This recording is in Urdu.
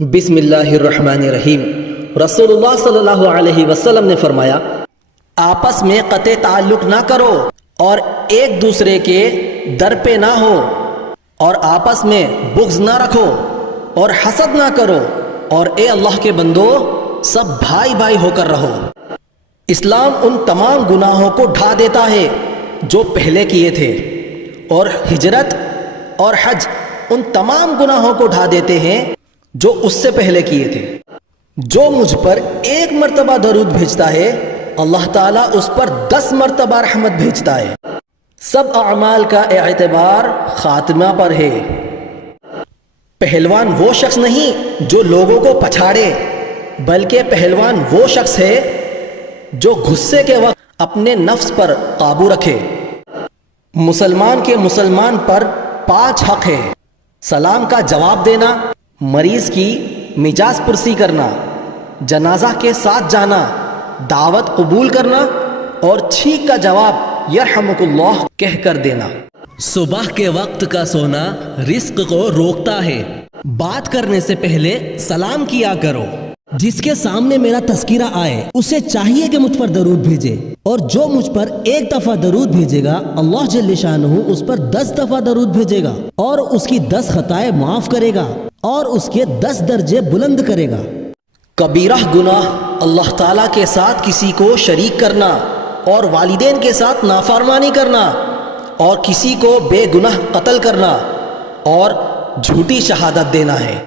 بسم اللہ الرحمن الرحیم۔ رسول اللہ صلی اللہ علیہ وسلم نے فرمایا، آپس میں قطع تعلق نہ کرو اور ایک دوسرے کے در پہ نہ ہو، اور آپس میں بغض نہ رکھو اور حسد نہ کرو، اور اے اللہ کے بندو سب بھائی بھائی ہو کر رہو۔ اسلام ان تمام گناہوں کو ڈھا دیتا ہے جو پہلے کیے تھے، اور ہجرت اور حج ان تمام گناہوں کو ڈھا دیتے ہیں جو اس سے پہلے کیے تھے۔ جو مجھ پر ایک مرتبہ درود بھیجتا ہے اللہ تعالیٰ اس پر 10 مرتبہ رحمت بھیجتا ہے۔ سب اعمال کا اعتبار خاتمہ پر ہے۔ پہلوان وہ شخص نہیں جو لوگوں کو پچھاڑے، بلکہ پہلوان وہ شخص ہے جو غصے کے وقت اپنے نفس پر قابو رکھے۔ مسلمان کے مسلمان پر 5 حق ہے: سلام کا جواب دینا، مریض کی مجاز پرسی کرنا، جنازہ کے ساتھ جانا، دعوت قبول کرنا، اور چھینک کا جواب یرحمک اللہ کہہ کر دینا۔ صبح کے وقت کا سونا رزق کو روکتا ہے۔ بات کرنے سے پہلے سلام کیا کرو۔ جس کے سامنے میرا تذکرہ آئے اسے چاہیے کہ مجھ پر درود بھیجے، اور جو مجھ پر ایک دفعہ درود بھیجے گا اللہ جل شانہ اس پر 10 دفعہ درود بھیجے گا، اور اس کی 10 خطائیں معاف کرے گا اور اس کے 10 درجے بلند کرے گا۔ کبیرہ گناہ اللہ تعالیٰ کے ساتھ کسی کو شریک کرنا، اور والدین کے ساتھ نافرمانی کرنا، اور کسی کو بے گناہ قتل کرنا، اور جھوٹی شہادت دینا ہے۔